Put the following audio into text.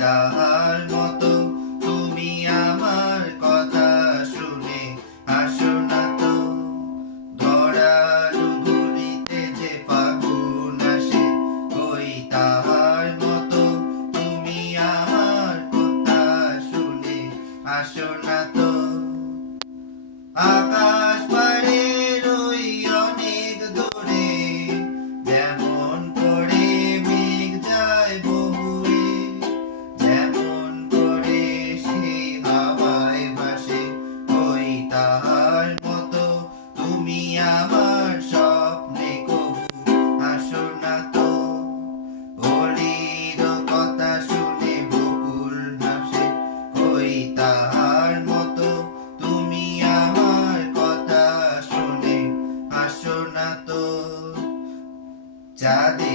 তাহার মতো তুমি আমার কথা শুনে আসো না তো। ধরার ধুলিতে যে ফাগুন আসে, ওই তাহার মতো তুমি আমার কথা শুনে আসো না তো। আকাশ পাড়ের ওই অনেক দূরে যেমন করে মেঘ যায় বহুরে, যেমন করে সে হাওয়ায় ভাসে, ওই তাহার মতো তুমি আমার স্বপ্নে কবু আসো না তো। অলির কথা শুনে বকুল হাসে, ওই তাহার মতো তুমি আমার কথা শুনে আসো না তো। চাঁদে